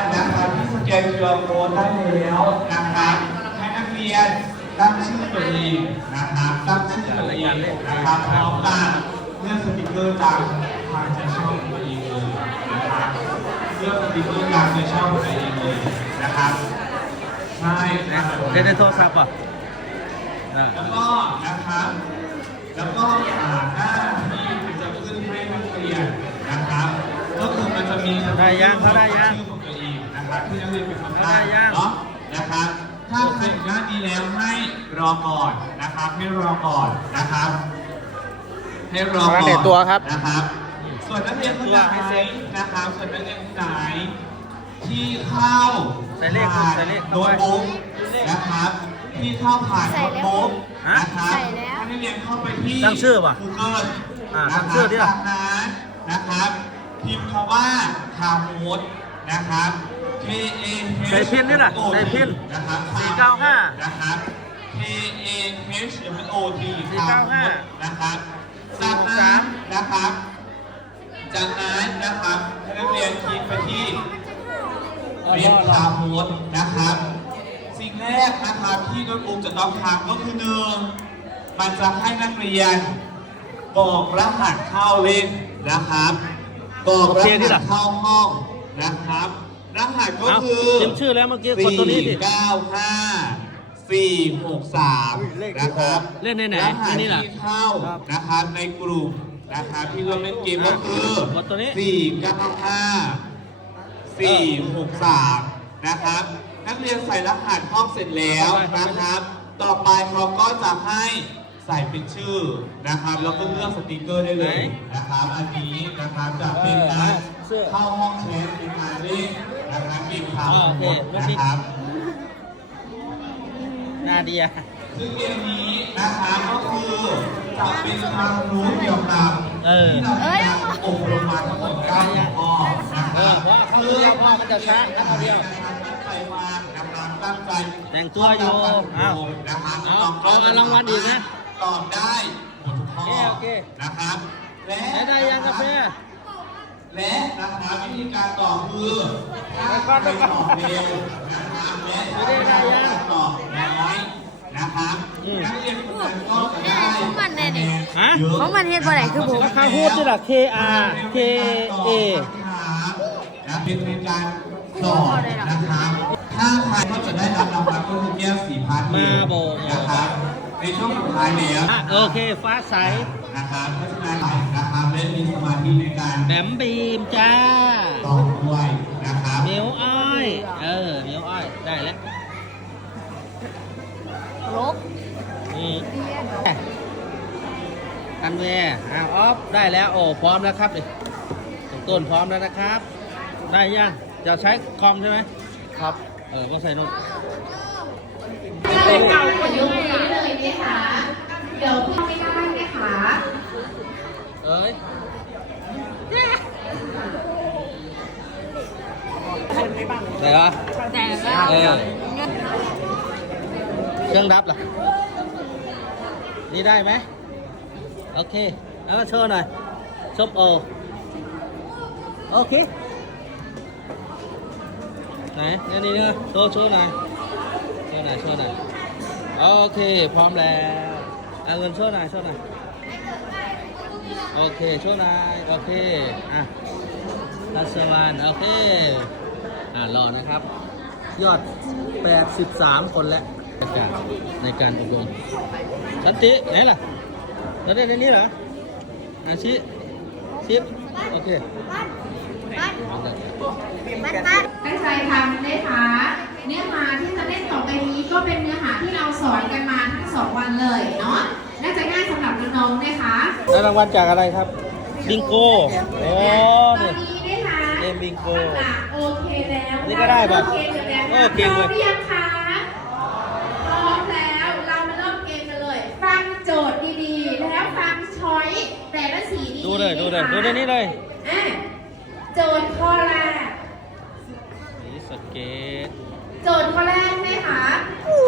นนะครับที่สแกน QR code ได้แล้วนะครับให้นักเรียนตั้งชื่อตัวเองนะครับตั้งชื่อตัวเองนะครับพร้อมกับเลือกสติกเกอร์ตามทางใจชอบของตัวเองเลยนะครับเลือกสติกเกอร์ตามใจชอบของตัวเองเลยนะครับใช่นะครับเล่นในโทรศัพท์ป่ะอ่าแล้วก็นะครับ แล้วก็อ่าหน้าที่มันจะขึ้นให้นักเรียนนะครับก็คือมันจะมีชื่อของตัวเอง นะครับที่นักเรียนเป็นคนตั้งเนาะนะครับถ้าใครหน้านี้แล้วให้รอก่อนนะครับ ให้รอก่อนนะครับ ให้รอก่อนเด็ดตัวครับนะครับ ส่วนนักเรียนคนไหนนะครับ ส่วนนักเรียนคนไหนที่เข้าใส่เลขผ่านใส่เลขโน้ตบุ๊กนะครับ ที่เข้าผ่านโน้ตบุ๊กฮะนะครับใส่แล้วให้นักเรียนเข้าไปที่ตั้งชื่อป่ะ Google อ่านะตั้งคชื่รัอบดิล่ะจากนั้นนะครับพิมพ์คำว่าคาโมดนะครับ K A H ใส่พินนี่ล่ะใส่พินนะครับ495นะครับ K A H M O T 495นะครับจากนั้นนะครับ จากนั้นนะครับนักเรียนคลิกไปที่เรียนคาโพสนะครับ สิ่งแรกนะครับที่น้องอุ้มจะต้องทำก็คือหนึ่งมันจะให้นักเรียนบอกรหัสเข้าเล่นนะครับบอกรอเคนี่หัล่ะสเข้าห้องนะครับ รหัสก็เอาคือพิมพ์ชื่อแล้วเมื่อกี้กดตัวนี้สิสี่เก้าห้าสี่หกสามเลขที่นะครับเล่นในไหนรหัสในนี่ล่ะที่เข้าครับนะครับในกลุ่มนะครับที่เราเล่นเกมก็คือกดตัวนี้ สี่เก้าห้าสี่หกสามนะครับ นักเรียนใส่รหัสห้องเสร็จแล้วนะครับ ต่อไปเขาก็จะให้ใส่เป็นชื่อนะครับแล้วก็เลือกสติกเกอร์ได้เลยนะครับ อันนี้นะครับจะเป็นการเข้าห้องแชทในการเล่น นะครับเกมข่าวอ่าโอเคไม่ผิด นะครับ นาเดีย ซึ่งเกมนี้นะครับก็คือจะเป็นความรู้เกี่ยวกับเออที่เรามีการอบรมมาทั้งหมด9หัวข้อนะคเอรัอบเพราะว่าเข้าเดียวพ่อมันจะช้าแล้วเข้าเดียวตั้งใจวางนะครับตั้งใจแต่งตัวอยู่อ้าวนะครับเอาน้องๆเอาเอารางวัลอีกนะตอบได้หมดทุกข้อโอเค นะครับ และได้ได้ยังกาแฟ และนะครับวิธีการตอบคือ ถ้าไปใคก่อนรไปก่อนตอบเร็วนะครับและไม่ได้ได้ยังตอบน้อยนะครับอืมนักเรียนคนนั้นก็จะได้ของมันแน่ดิฮะเยอะของมันเฮ็ดบ่ได้คือผมก็คาพูดนี่แหละ K R K A นะเป็นเป็นการสอนนะครับถ้าใครก็จะได้รับรางวัลก็คือแก้วสีพันมาโบกนะครับในช่วงสุดท้ายแล้วอะโอเคฟ้าใสนะครับเพราะฉะนั้นนะครับและมีสมาธิในการแบมบีมจ้าตอบด้วย นะครับเหมียวอ้อยเออเหมียวอ้อยได้แล้วลบอืมอันแวร์อ้าวออฟได้แล้วโอ้พร้อมแล้วครับนี่ต้นพร้อมแล้วนะครับ ได้ยังจะใช้คอมใช่ไหมครับเออก็ใส่โน้ตเก่ากว่ายุคนี้เลยนะคะเดี๋ยวพูดไม่ได้นะคะเอ้ย ได้เหรอแต่ก็เออเครื่องดับล่ะนี่ได้ไหม โอเค แล้วก็โชว์หน่อยส้มโอ โอเค ไหนนี่นี่นี่โชว์โชว์หน่อยโชว์หน่อยโชว์หน่อยโอเค พร้อมแล้วเอาเงินโชว์หน่อยโชว์หน่อยโอเค โชว์หน่อยโอเค อะรัสวานโอเค อ่ารอนะครับ ยอด 83 คนแล้วในการในการอบรมสันติไหนล่ะเราได้ในนี้เหรออาชิชิปโอเคบ้านบ้านตั้งใจทำนะคะเนื้อหาที่จะเล่นต่อไปนี้ก็เป็นเนื้อหาที่เราสอนกันมาทั้งสองวันเลยเนาะน่าจะง่ายสำหรับน้องๆนะคะได้รางวัลจากอะไรครับบิงโกโอ้ตอเนี่นย นี้นะคะเล่นบิงโกข้างหลังโอเคแล้วนี่ก็ได้ป่ะโอเคเสร็จแล้วโอ้เก่งเลยพร้อมหรือยังคะพร้อมแล้วเรามาเริ่มเกมกันเลย ฟังโจทย์ดีๆ แล้วฟังช้อยแต่ละสีดีๆดูเลยดูเลยะคะดูในนี้เลยอะโจทย์ข้อแรกสีสเกตโจทย์ข้อแรกนะคะ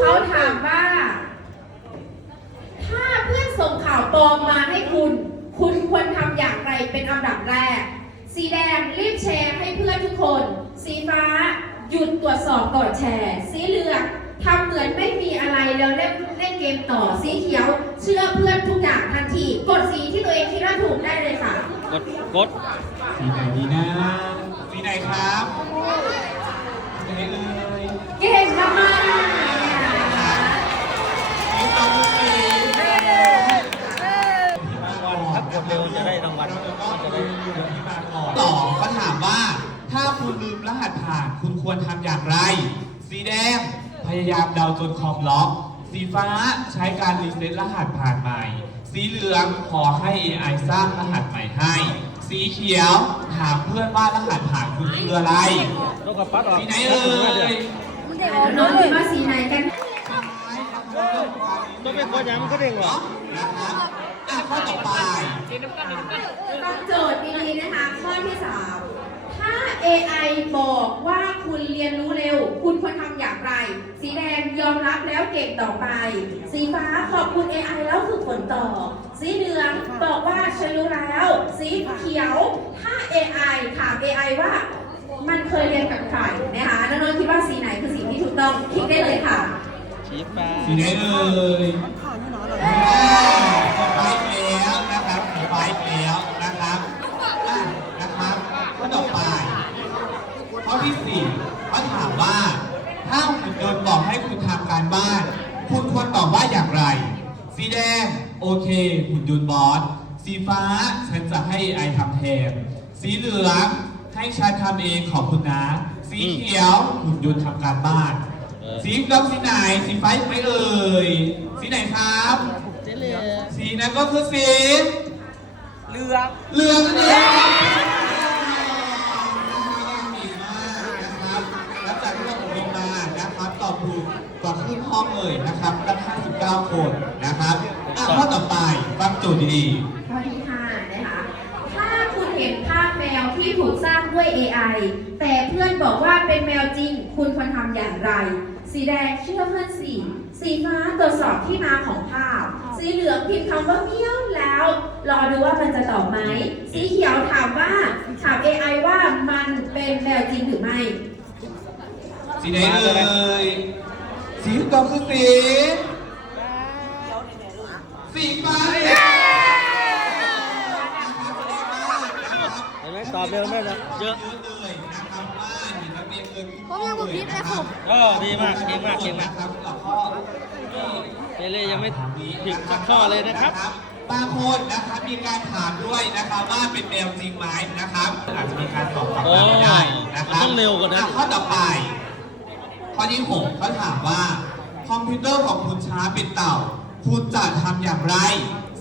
เขาถามว่า ถ้าเพื่อนส่งข่าวปลอมมาให้คุณ คุณควรทำอย่างไรเป็นอันดับแรก สีแดงรีบแชร์ให้เพื่อนทุกคน สีฟ้าหยุดตรวจสอบก่อนแชร์ สีเหลืองทำเหมือนไม่มีอะไรแล้วเล่นเล่นเกมต่อสีเขียว เชื่อเพื่อนทุกอย่างทันที กดสีที่ตัวเองคิดว่าถูกได้เลยค่ะ กดกดสีไหนดีนะสีไหนครับสีไหนเอ่ยเก่งมากสีตรงสี ถ้ากดเร็วจะได้รางวัลจะได้ ต่อเขาถามว่า ถ้าคุณลืมร หัสผ่านคุณควรทำอย่างไร สีแดงพยายามเดาจนคอมล็อก สีฟ้าใช้การรีเซ็ตรหัสผ่านใหม่ สีเหลืองขอให้ AI สร้างรหัสใหม่ให้ สีเขียวถามเพื่อนว่ารหัสผ่านคุณคืออะไรต้องกับปัดออกสีไหนเอ่ยมันจะออกน้องคิดว่าสีไหนกันต้องเป็นคนยังมันก็เด้งเหรอนะครับอะข้อต่อไปฟังโจทย์ดีๆนะคะ ข้อที่สาม ถ้า AI บอกว่าคุณเรียนรู้เร็ว คุณควรทำอย่างไร สีแดงยอมรับแล้วเก่งต่อไป สีฟ้าขอบคุณ AI แล้วคือผลต่อ สีเหลืองบอกว่าฉันรู้แล้ว สีเขียว ถ้า AI ถาม AI ว่า มันเคยเรียนกับใครนะคะน้องๆคิดว่าสีไหนคือสีที่ถูกต้องคลิกได้เลยค่ะ ชี้ฟ้า สีไหนเอ่ยไปแล้วนะครับไปแล้วนะครับอะนะครับข้อต่อไป ข้อที่สี่เขาถามว่า ถ้าหุ่นยนต์บอกให้คุณทำ การบ้าน คุณควรตอบว่าอย่างไร สีแดง โอเคหุ่นยนต์บอส สีฟ้า ฉันจะให้ AI ทำแทน สีเหลือง ให้ฉันทำเองขอบคุณนะ สีเขียวหุ่นยนต์ทำการบ้าน สีดำสีไหน สีฟ้าไม่เอ่ย สีไหนครับเจ๊เหลือสีนั้นก็คือสีเหลืองเหลืองนั่นเองดีมากนะครับแล้วจากที่เราอบรมมานะครับตอบถูก กว่ครึ่งห้องเลยนะครับตั้ง59 คนนะครับอะข้อต่อไปฟังโจทย์ดีๆข้อที่ห้านะคะถ้าคุณเห็นภาพแมวที่ถูกสร้างด้วย AI แต่เพื่อนบอกว่าเป็นแมวจริง คุณควรทำอย่างไร สีแดงเชื่อเพื่อนสีสีฟ้าตรวจสอบที่มาของภาพ สีเหลืองพิมพ์คำว่าเมี้ยวแล้ว รอดูว่ามันจะตอบไหม สีเขียวถามว่าถาม AI ว่ามันเป็นแมวจริงหรือไม่ สีไหนเอ่ย สีต่อคือสีสีฟ้าเห็นไหมตอบเร็วแม่นะเยอะผมยังบ่ผิดเลยครับเออดีมากเก่งมากเก่งมากเจเล่ยังไม่ผิดสักข้อเลยนะครับบางคนนะครับมีการถามด้วยนะครับว่าเป็นแมวจริงไหมนะครับอาจจะมีการตอบกลับมาได้นะครับต้องเร็วกว่านั้นข้อต่อไป ข้อที่หกเขาถามว่า คอมพิวเตอร์ของคุณช้าเป็นเต่า คุณจะทำอย่างไร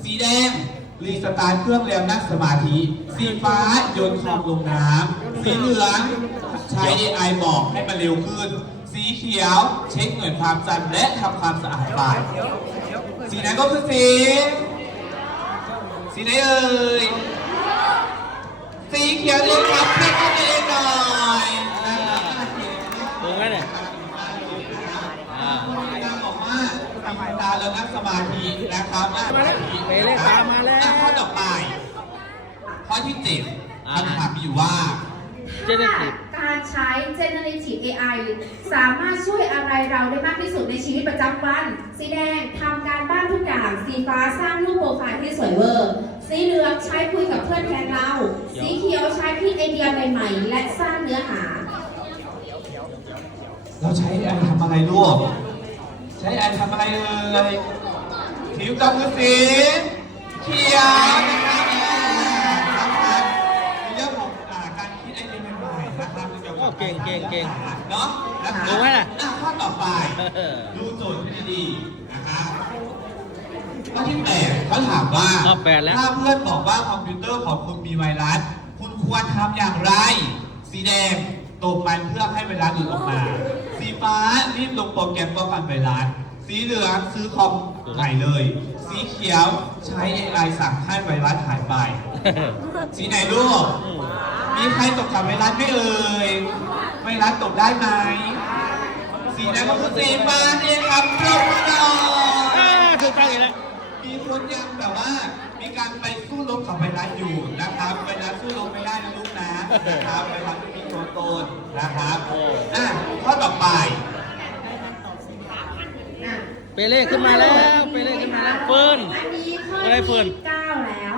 สีแดงรีสตาร์ทเครื่องแล้วนั่งสมาธิ สีฟ้าโยนคอมลงน้ำสีเหลืองใช้ AI บอกให้มันเร็วขึ้น สีเขียวเช็คหน่วยความจำและทำความสะอาดบ้านสีไหนก็คือสีสีไหนเอ่ยสีเขียวเลยครับเพื่อนก็เองหน่อยนะครับถูกไหมเนี่ยอ่า บอกว่าทำ ตาแล้วนั่งสมาธินะครับอะมาแล้วเปเล่ตามมาแล้ว อะข้อต่อไป ข้อที่เจ็ดอ่า คำถามมีอยู่ว่า เจเนติกการใช้ generative AI สามารถช่วยอะไรเราได้มากที่สุดในชีวิตประจำวัน สีแดงทำการบ้านทุกอย่าง สีฟ้าสร้างรูปโปรไฟล์ที่สวยเวอร์ สีเหลืองใช้คุยกับเพื่อนแทนเรา สีเขียวใช้คิดไอเดียใหม่ๆ และสร้างเนื้อหา เราใช้ไอทำอะไรลูกใช้ไอทำอะไรเอ่ยผิวกับคือสีเขียวนะครับนะครับในเรื่องของอ่าการคิดไอเดียใหม่ๆนะครับเกี่ยวกับโอ้เก่งเก่งเก่งเนาะนะครับรู้ไหมล่ะ อ่ข้อต่อไปเออดูโจทย์ให้ดีๆนะครับข้อที่แปดเขาถามว่าข้อแปดแล้ว ถ้าเพื่อนบอกว่าคอมพิวเตอร์ของคุณมีไวรัส คุณควรทำอย่างไร สีแดงตบมันเพื่อให้ไวรัสหลุดออกมา สีฟ้ารีบลงโปรแกรมป้องกันไวรัสสีเหลืองซื้อคอมใหม่เลย สีเขียวใช้ AI สั่งให้ไวรัสหายไป สีไหนลูก มีใครตกกับไวรัสไหม่เอ่ยไวรัสตกได้ไหม สีนั้นก็คือสีฟ้านี่เองครับปรบมือหน่อยอ่าถูกต้องอีกแล้ว มีคนยังแบบว่า มีการไปสู้รบกับไวรัสอยู่นะครับไวรัสสู้รบไม่ได้นะลูกนะนะครับไวรัสไม่มีตัวตนนะครับอะข้อต่อไปอะเปเล่ขึ้นมาแล้ว เปเล่ขึ้นมาแล้ว เฟิร์นอันนี้ข้ออะไรเฟิร์น ที่เก้าแล้ว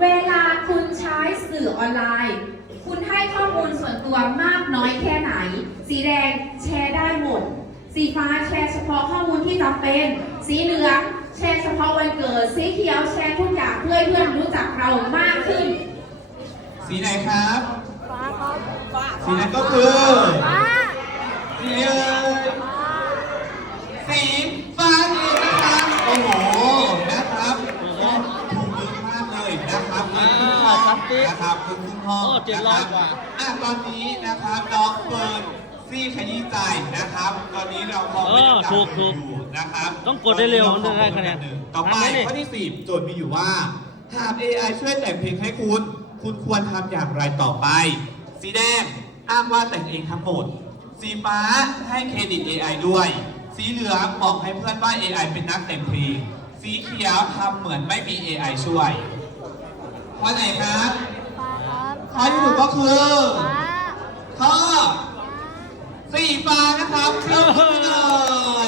เวลาคุณใช้สื่อออนไลน์ คุณให้ข้อมูลส่วนตัวมากน้อยแค่ไหน สีแดงแชร์ได้หมด สีฟ้าแชร์เฉพาะข้อมูลที่จำเป็น สีเหลือง แชร์เฉพาะวันเกิดสีเขียวแชร์ทุกอย่างเพื่อให้เพื่อนรู้จักเรามากขึ้น สีไหนครับฟ้าครับสีนั้นก็คือฟ้าสีเอ่ยสีฟ้าเองนะครับ โอ้โห นะครับก็ถูกมือมากเลยนะครับเงินครึ่งห้องนะครับเงินครึ่งห้องโอ้เจ็ดนะคร้อรัยบกว่า อะตอนนี้นะครับน้องเฟิร์น ซี่ขยี้ใจนะครับ ตอนนี้เรามองไม่ได้เออถูกถูกอยู่นะครับต้องกดได้เร็วมันจะได้คะแนนต่อไปทำไหมนี่ข้อที่สี่โจทย์มีอยู่ว่า หาก AI ช่วยแต่งเพลงให้คุณ คุณควรทำอย่างไรต่อไป สีแดงอ้างว่าแต่งเองทั้งหมด สีฟ้าให้เครดิต AI ด้วย สีเหลืองบอกให้เพื่อนว่า AI เป็นนักแต่งเพลง สีเขียวทำเหมือนไม่มี AI ช่วยข้อไหนครับฟ้าครับข้อที่ถูกก็คือฟ้าข้อ สี่ปลานะครับครึ่งหนึ่ง